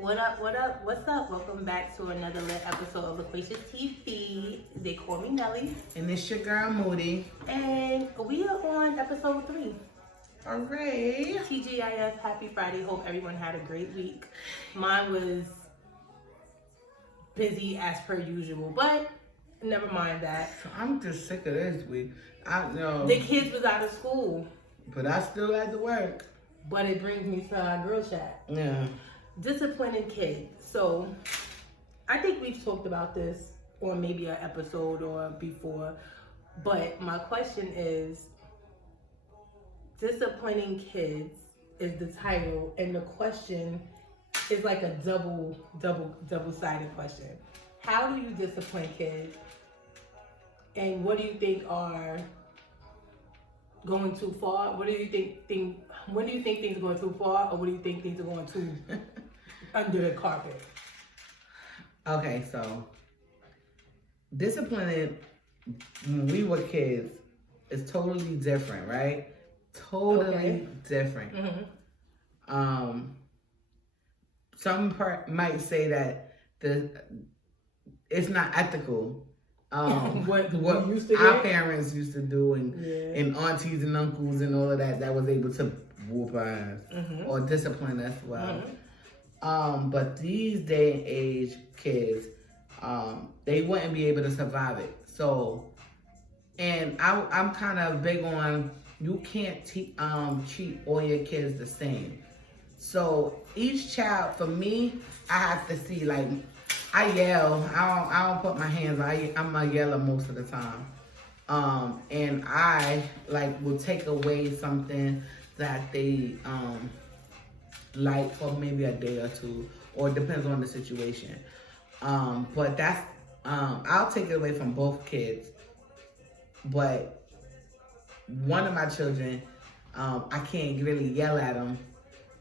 What up, what up, what's up? Welcome back to another lit episode of Loquacious TV. They call me Nelly. And it's your girl, Moody. And we are on episode 3. Hooray. TGIF, happy Friday. Hope everyone had a great week. Mine was busy as per usual, but never mind that. I'm just sick of this week. I know. The kids was out of school. But I still had to work. But it brings me to our girl chat. Yeah. Disciplining kids. So, I think we've talked about this on maybe an episode or before. But my question is, disciplining kids is the title, and the question is like a double-sided question. How do you discipline kids? And what do you think are going too far? What do you think when do you think things are going too far, or what do you think things are going too under the carpet? Okay, so disciplining when we were kids is totally different, right? Totally different. Mm-hmm. Some might say that it's not ethical. What our parents used to do, and aunties and uncles and all of that was able to whoop our ass or discipline us well. But these day and age kids, they wouldn't be able to survive it. So, and I'm kind of big on, you can't treat all your kids the same. So each child, for me, I have to see, like, I yell. I don't put my hands on. I'm a yeller most of the time. And I will take away something that they like for maybe a day or two, or it depends on the situation. But that's I'll take it away from both kids. But one of my children, I can't really yell at him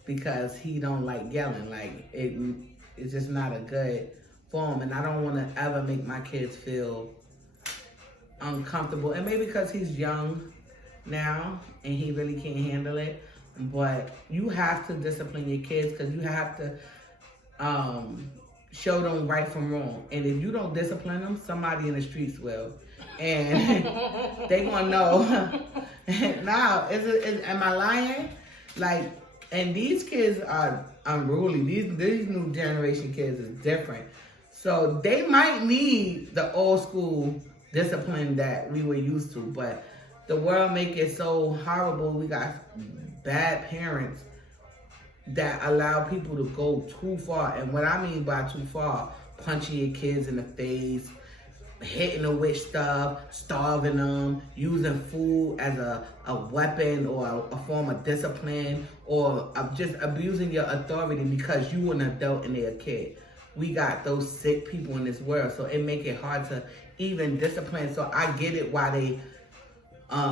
because he don't like yelling. Like it's just not a good form, and I don't want to ever make my kids feel uncomfortable. And maybe because he's young now and he really can't handle it. But you have to discipline your kids because you have to show them right from wrong. And if you don't discipline them, somebody in the streets will, and they gonna know. Now, am I lying? Like, and these kids are unruly. These new generation kids is different. So they might need the old school discipline that we were used to, but the world make it so horrible. We got bad parents that allow people to go too far. And what I mean by too far, punching your kids in the face, hitting them with stuff, starving them, using food as a weapon or a form of discipline, or just abusing your authority because you an adult and they're a kid. We got those sick people in this world, so it make it hard to even discipline. So I get it why they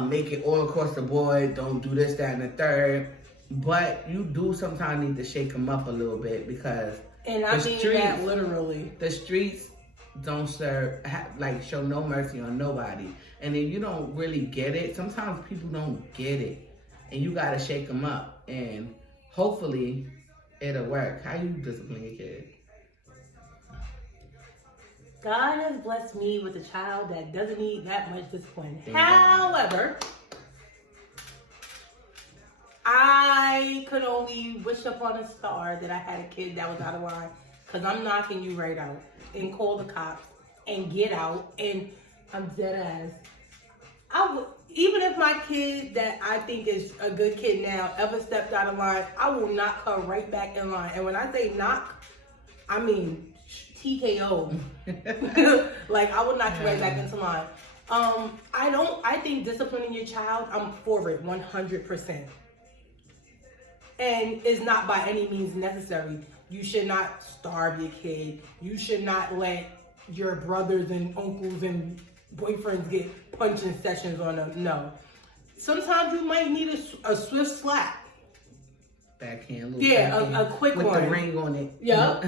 make it all across the board, don't do this, that, and the third. But you do sometimes need to shake them up a little bit because and I mean that literally. The streets don't show no mercy on nobody. And if you don't really get it, sometimes people don't get it, and you gotta shake them up, and hopefully it'll work. How you discipline your kids? God has blessed me with a child that doesn't need that much discipline. However, I could only wish upon a star that I had a kid that was out of line, because I'm knocking you right out and call the cops and get out, and I'm dead ass. Even if my kid that I think is a good kid now ever stepped out of line, I will knock her right back in line. And when I say knock, I mean TKO. Like, I would knock you right back into line. I think disciplining your child, I'm for it 100%. And it's not by any means necessary. You should not starve your kid. You should not let your brothers and uncles and boyfriends get punching sessions on them. No. Sometimes you might need a swift slap. Backhand, a quick with one with the ring on it. Yeah,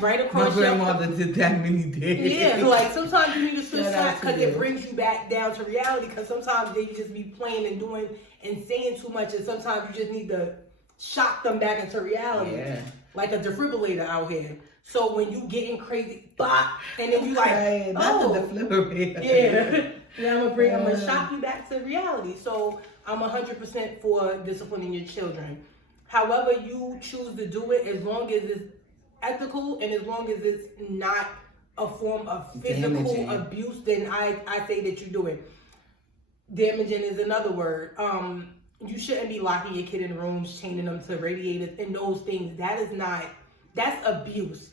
right across. My grandmother did that many days. Yeah, like sometimes you need a swift slap because it brings you back down to reality. Because sometimes they just be playing and doing and saying too much, and sometimes you just need to shock them back into reality. Yeah, like a defibrillator out here. So when you getting crazy, bah, and then you like, Right, oh, that's the defibrillator. yeah. Now I'm gonna shock you back to reality. So I'm 100% for disciplining your children. However you choose to do it, as long as it's ethical and as long as it's not a form of physical damaging abuse, then I say that you do it. Damaging is another word. You shouldn't be locking your kid in rooms, chaining them to radiators and those things. That's abuse.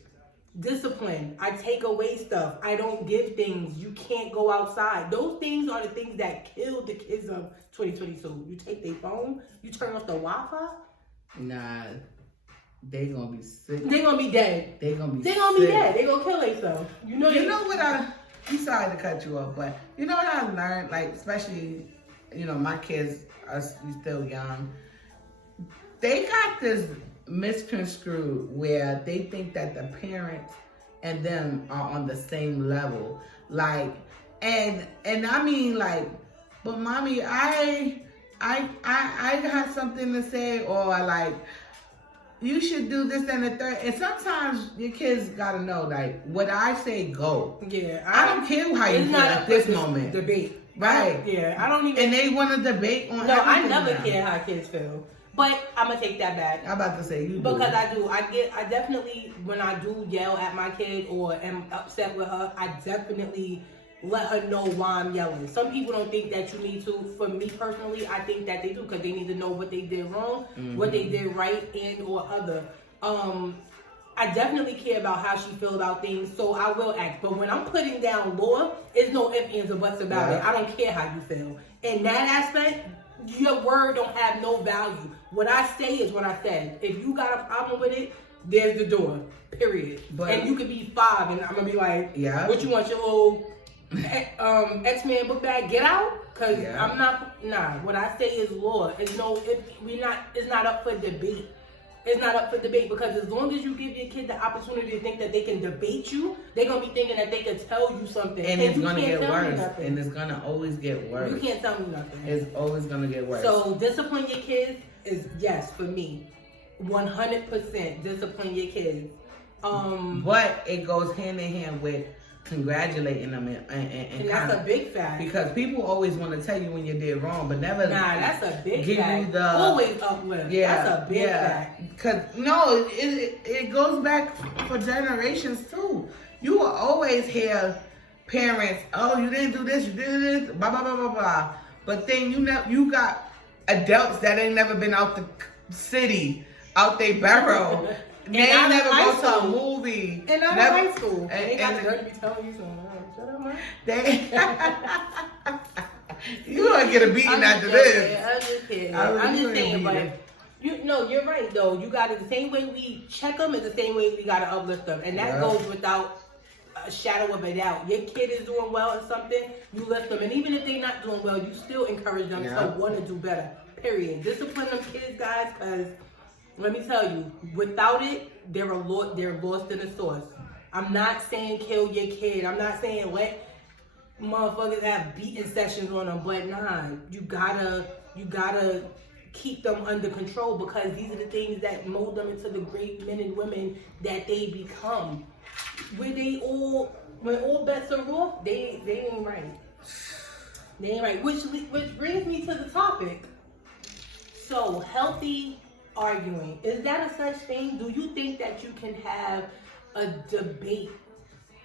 Discipline. I take away stuff. I don't give things. You can't go outside. Those things are the things that killed the kids of 2022. You take their phone, you turn off the Wi-Fi. Nah, they gonna be sick. They're gonna be dead. They gonna be dead. They gonna kill themselves. You know what I'm sorry to cut you off, but you know what I learned, like, especially, my kids are still young. They got this misconstrued where they think that the parents and them are on the same level. Like, and I mean, like, but mommy, I got something to say, or like, you should do this and the third. And sometimes your kids gotta know, like, what I say, go. Yeah. I don't care how you feel at this moment. Debate. Right. I don't even. And they want to debate on. No, I never care how kids feel. But I'm gonna take that back. I'm about to say you do. Because I do. I definitely, when I do yell at my kid or am upset with her, I definitely let her know why I'm yelling. Some people don't think that you need to. For me personally, I think that they do because they need to know what they did wrong, what they did right, and or other. I definitely care about how she feels about things, so I will act. But when I'm putting down law, there's no ifs, ands, or buts about it. I don't care how you feel. In that aspect, your word don't have no value. What I say is what I said. If you got a problem with it, there's the door. Period. And you could be 5, and I'm gonna be like, what you want, your little X-Men book bag? Get out, cause I'm not. Nah. What I say is law. It's not up for debate. It's not up for debate because as long as you give your kid the opportunity to think that they can debate you, they're going to be thinking that they can tell you something. And it's going to get worse. And it's going to always get worse. You can't tell me nothing. It's always going to get worse. So discipline your kids is, yes, for me, 100% discipline your kids. But it goes hand in hand with congratulating them and that's a big fact. Because people always want to tell you when you did wrong, but never. Nah, that's a big give fact. You the always uplift. Yeah, that's a big fact. Because it goes back for generations too. You will always hear parents, "Oh, you didn't do this, you did this, blah blah blah blah blah." But then you got adults that ain't never been out the city, out they borough. They ain't never go to a movie. And I'm in high school. They got the nerve to be telling you something. Shut up, man. You gonna get a beating after this. I'm just kidding. I'm just saying, but you're right though. You got it the same way we check them is the same way we gotta uplift them, and that goes without a shadow of a doubt. Your kid is doing well in something, you lift them, and even if they're not doing well, you still encourage them to want to do better. Period. Discipline them kids, guys, because. Let me tell you, without it, they're lost in the sauce. I'm not saying kill your kid. I'm not saying let motherfuckers have beating sessions on them, but nah, you gotta keep them under control because these are the things that mold them into the great men and women that they become. When all bets are off, they ain't right. They ain't right. Which brings me to the topic. So healthy arguing. Is that a such thing? Do you think that you can have a debate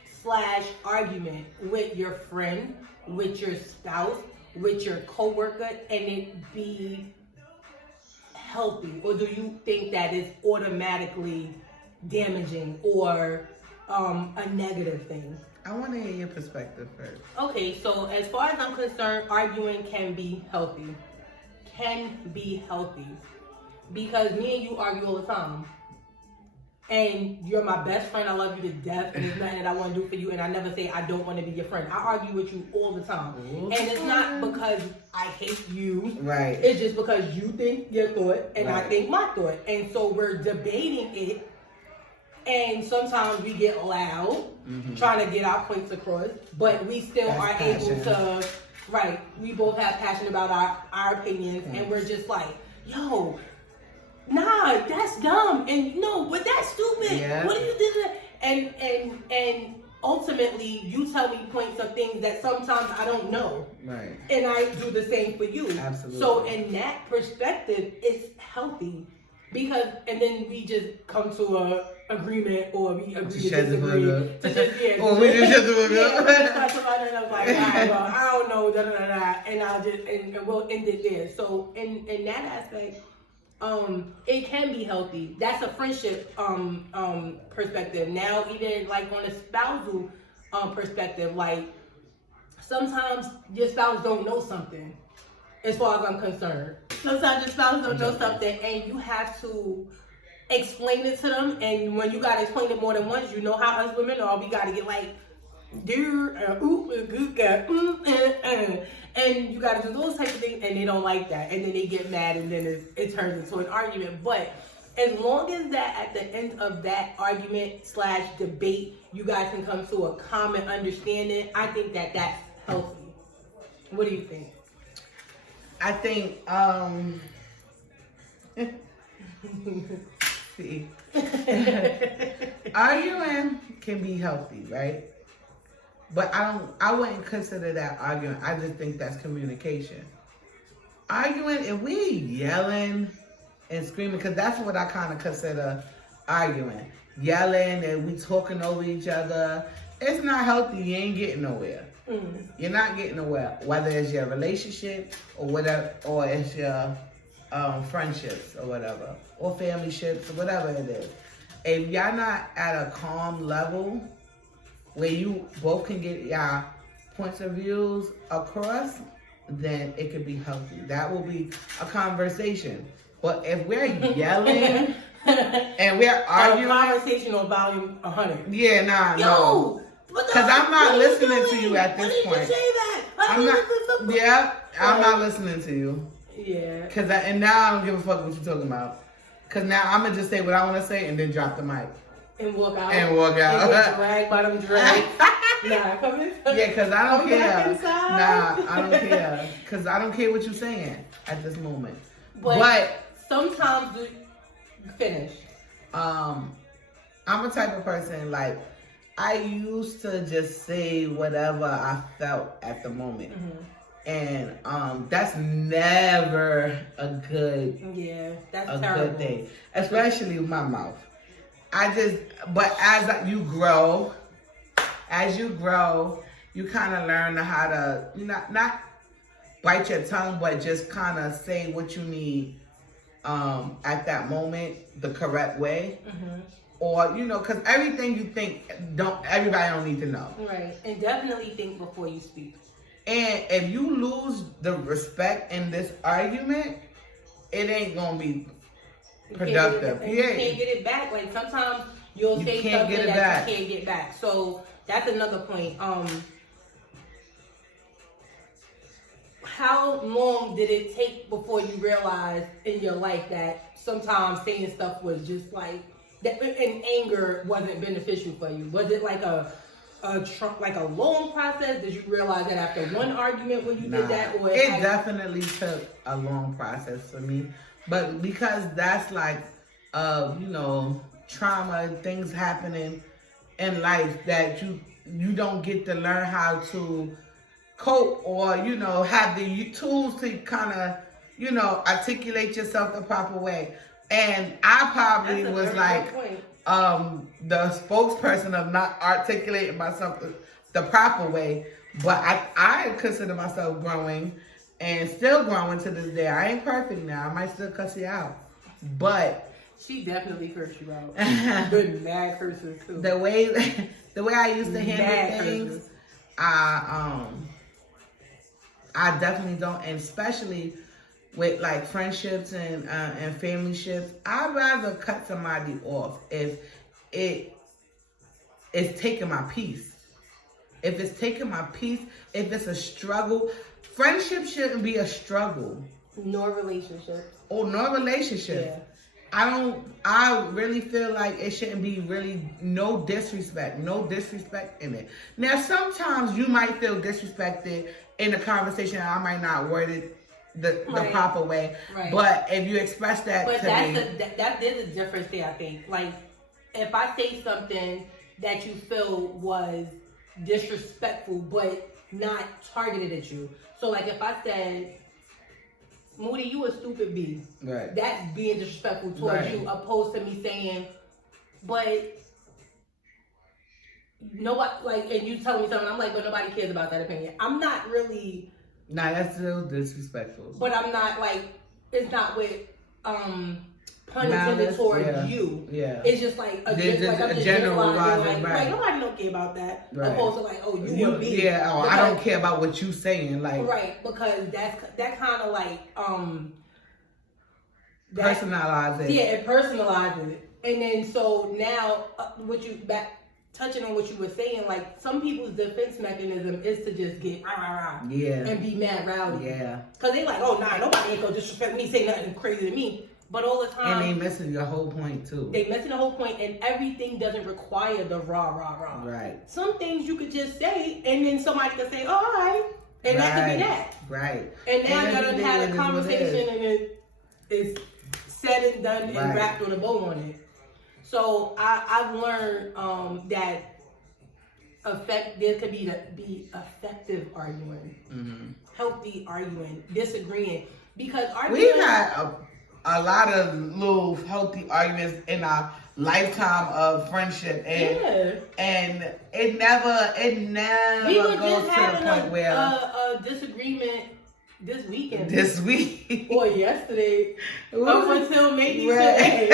/ argument with your friend, with your spouse, with your coworker, and it be healthy? Or do you think that it's automatically damaging or a negative thing? I want to hear your perspective first. Okay, so as far as I'm concerned, arguing can be healthy. Because me and you argue all the time. And you're my best friend. I love you to death. And there's nothing that I want to do for you. And I never say I don't want to be your friend. I argue with you all the time. And it's not because I hate you. Right. It's just because you think your thought and I think my thought. And so we're debating it. And sometimes we get loud trying to get our points across. But we still are able to, we both have passion about our opinions. And we're just like, yo, nah, that's dumb, and no, but that's stupid. Yeah. What do you do? And ultimately, you tell me points of things that sometimes I don't know. Right. And I do the same for you. Absolutely. So in that perspective, it's healthy. Because, and then we just come to a agreement, or we agree to disagree. Or we just and I was like, all right, well, I don't know, and I'll just, and we'll end it there. So in that aspect, it can be healthy. That's a friendship perspective. Now, even like on a spousal perspective, like sometimes your spouse don't know something, as far as I'm concerned. Sometimes your spouse don't know something, and you have to explain it to them. And when you gotta explain it more than once, you know how us women are. We gotta get like, dear, and you gotta do those types of things, and they don't like that, and then they get mad, and then it turns into an argument. But as long as that at the end of that argument / debate, you guys can come to a common understanding, I think that that's healthy. What do you think? I think, see, arguing can be healthy, right? But I wouldn't consider that arguing. I just think that's communication. Arguing, if we yelling and screaming, because that's what I kind of consider arguing. Yelling and we talking over each other, it's not healthy. You ain't getting nowhere. You're not getting nowhere, whether it's your relationship or whatever, or it's your friendships or whatever, or family ships or whatever it is. If y'all not at a calm level where you both can get your points of views across, then it could be healthy. That will be a conversation. But if we're yelling and we're arguing, a conversation on volume 100. Yeah, nah, Yo, no. Because I'm not listening to you at this point. You say that? I'm not listening to you. Yeah. And now I don't give a fuck what you're talking about. Because now I'm going to just say what I want to say and then drop the mic. And walk out. And get dragged by them drags. Nah, come in. Yeah, because I don't care. Nah, I don't care. Because I don't care what you're saying at this moment. But sometimes finish. I'm a type of person, like, I used to just say whatever I felt at the moment. And that's never a good good thing. Especially with my mouth. But as you grow, you kind of learn how to not bite your tongue, but just kind of say what you need at that moment the correct way. Or, because everything you think, everybody don't need to know. Right. And definitely think before you speak. And if you lose the respect in this argument, it ain't going to be productive. You can't get it back. Like, sometimes you'll say something that you can't get back. So, that's another point. How long did it take before you realized in your life that sometimes saying stuff was just like, that in anger wasn't beneficial for you? Was it like a long process? Did you realize that after one argument when you did that? Or it definitely took a long process for me. But because that's like, trauma, things happening in life that you don't get to learn how to cope or, have the tools to kind of, articulate yourself the proper way. And I probably was like the spokesperson of not articulating myself the proper way. But I consider myself growing and still growing to this day. I ain't perfect now. I might still cuss you out. But she definitely cursed you out. Good mad curses too. The way I used to handle things, I definitely don't, and especially with like friendships and family ships, I'd rather cut somebody off if it's taking my peace. If it's taking my peace, if it's a struggle, friendship shouldn't be a struggle. Nor relationships. Nor relationships. Yeah. I really feel like it shouldn't be really no disrespect in it. Now, sometimes you might feel disrespected in a conversation. I might not word it the Right. proper way. Right. But if you express that But to that's me, there's a difference there, I think. Like, if I say something that you feel was disrespectful, but not targeted at you. So, like, if I said, Moody, you a stupid B. right. That's being disrespectful towards Right. you, opposed to me saying, but nobody, like, and you telling me something, I'm like, but nobody cares about that opinion. I'm not really. Nah, that's still disrespectful. But I'm not, like, it's not with pun intended Malice, towards yeah. you. Yeah. It's just like There's just I'm a just generalizing, generalizing, like, right. nobody don't care about that. Right. Opposed to like, oh, you would be. Yeah, or I don't care about what you saying. Like, right, because that kind of like personalize it. Yeah, it personalizes it. And then so now touching on what you were saying, like, some people's defense mechanism is to just get rah rah rah. Yeah. And be mad rowdy. Yeah. Cause they like, oh nah, nobody ain't gonna disrespect me, say nothing crazy to me. But all the time, And they missing the whole point too. they missing the whole point, and everything doesn't require the rah rah rah. Right. Some things you could just say, and then somebody could say, oh, all right, and that could be that. Right. And now you done everything had is a what conversation, and it's said and done and Right. wrapped with a bow on it. So I've learned that there could be effective arguing, healthy arguing, disagreeing, because arguing. We've had a lot of little healthy arguments in our lifetime of friendship, and it never We were goes just to having the point where a disagreement this weekend. this week Or yesterday. Up until maybe today.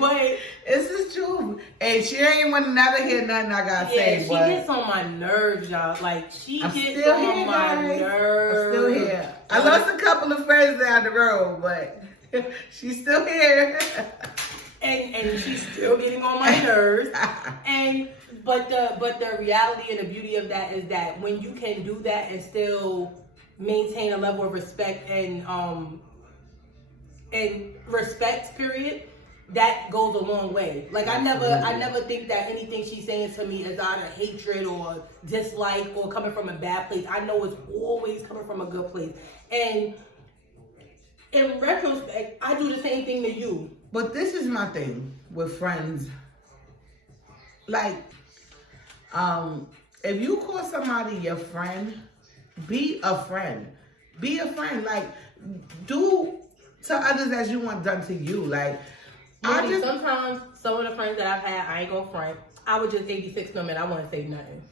But this is true. And she ain't want to never hear nothing I gotta say. she but gets on my nerves, y'all. Like, she I'm gets still on here, my guys. nerves. I'm still here. I lost a couple of friends down the road, but she's still here. And she's still getting on my nerves. But the reality and the beauty of that is that when you can do that and still maintain a level of respect and respect, period, that goes a long way. Like, I never think that anything she's saying to me is out of hatred or dislike or coming from a bad place. I know it's always coming from a good place. And in retrospect, I do the same thing to you. But this is my thing with friends. Like, if you call somebody your friend, be a friend. Be a friend. Like, do to others as you want done to you. Like, Sometimes some of the friends that I've had, I ain't gonna front, I would just 86 them and I wouldn't say nothing.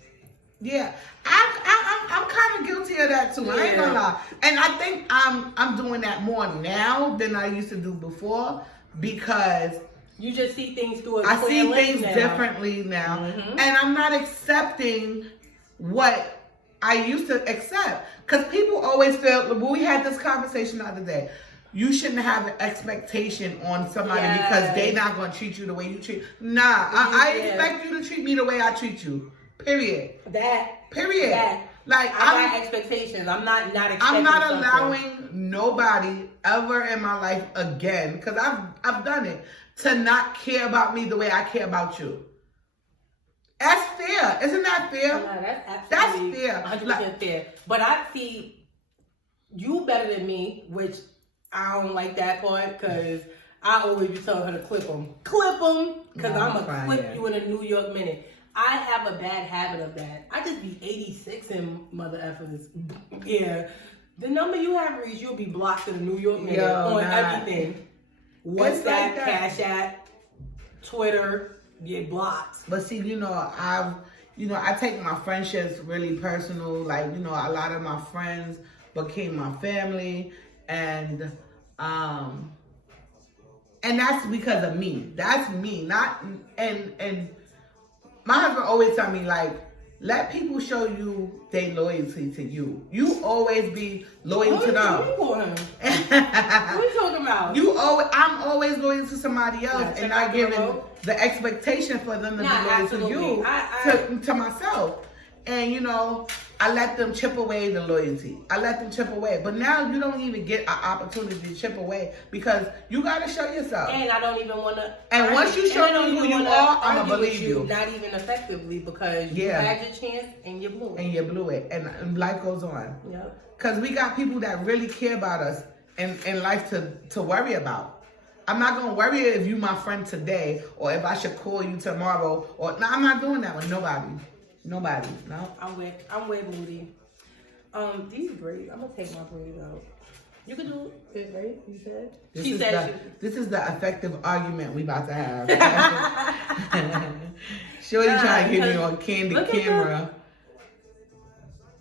Yeah, I'm kind of guilty of that too. I ain't gonna lie, and I think I'm doing that more now than I used to do before, because you just see things through I see things differently now, and I'm not accepting what I used to accept. Because people always feel, well, we had this conversation the other day. You shouldn't have an expectation on somebody because they're not going to treat you the way you treat. Nah, I expect you to treat me the way I treat you. Period. Period. Like, I got expectations. I'm not expecting. I'm not allowing nobody ever in my life again, because I've done it, to not care about me the way I care about you. That's fair. Isn't that fair? No, that's fair. 100% fair. But I see you better than me, which I don't like that part, because I always be telling her to clip them. Clip them, because I'm going to clip you in a New York minute. I have a bad habit of that. I just be 86 in mother effers. Yeah. The number you have reached, you'll be blocked in a New York minute on everything. WhatsApp, like Cash App, Twitter, get blocked. But see, I take my friendships really personal. Like, a lot of my friends became my family, and that's because of me. That's me. And my husband always tell me, like, let people show you their loyalty to you. You always be loyal to them. What are you talking about? I'm always loyal to somebody else, and not giving the expectation for them to be loyal to you, to myself. And I let them chip away the loyalty. I let them chip away. But now you don't even get an opportunity to chip away because you got to show yourself. And I don't even want to. And once you show me who you are, I'm going to believe you. Not even effectively because you had your chance and you blew it. And you blew it. And life goes on. Yep. Because we got people that really care about us and life to worry about. I'm not going to worry if you my friend today or if I should call you tomorrow. No, I'm not doing that with nobody. Nobody, no. I'm with Moody. These braids, I'm gonna take my braids out. You can do it, right? You said? This is the effective argument we about to have. Shorty trying to get me on candid camera.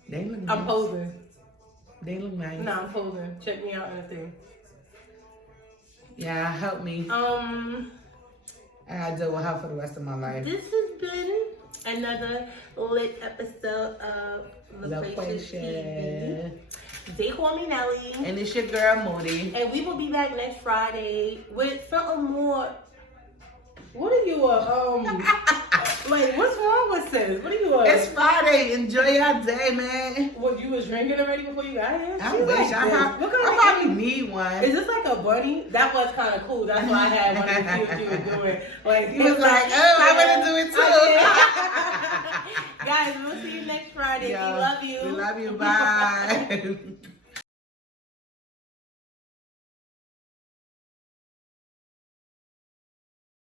They look nice. I'm posing. They look nice. No, I'm posing. Check me out in the thing. Yeah, help me. I gotta deal with her for the rest of my life. This has been another lit episode of Loquacious TV. They call me Nelly. And it's your girl Moody. And we will be back next Friday with something more. What are you like, what's wrong with this? What are you It's Friday. Enjoy your day, man. What, you was drinking already before you got here? I wish I probably need one. Is this like a bunny? That was kind of cool. That's why I had one to see what you were doing. Like, he was like, oh, I want to do it too. Guys, we'll see you next Friday. We love you. We love you. Bye.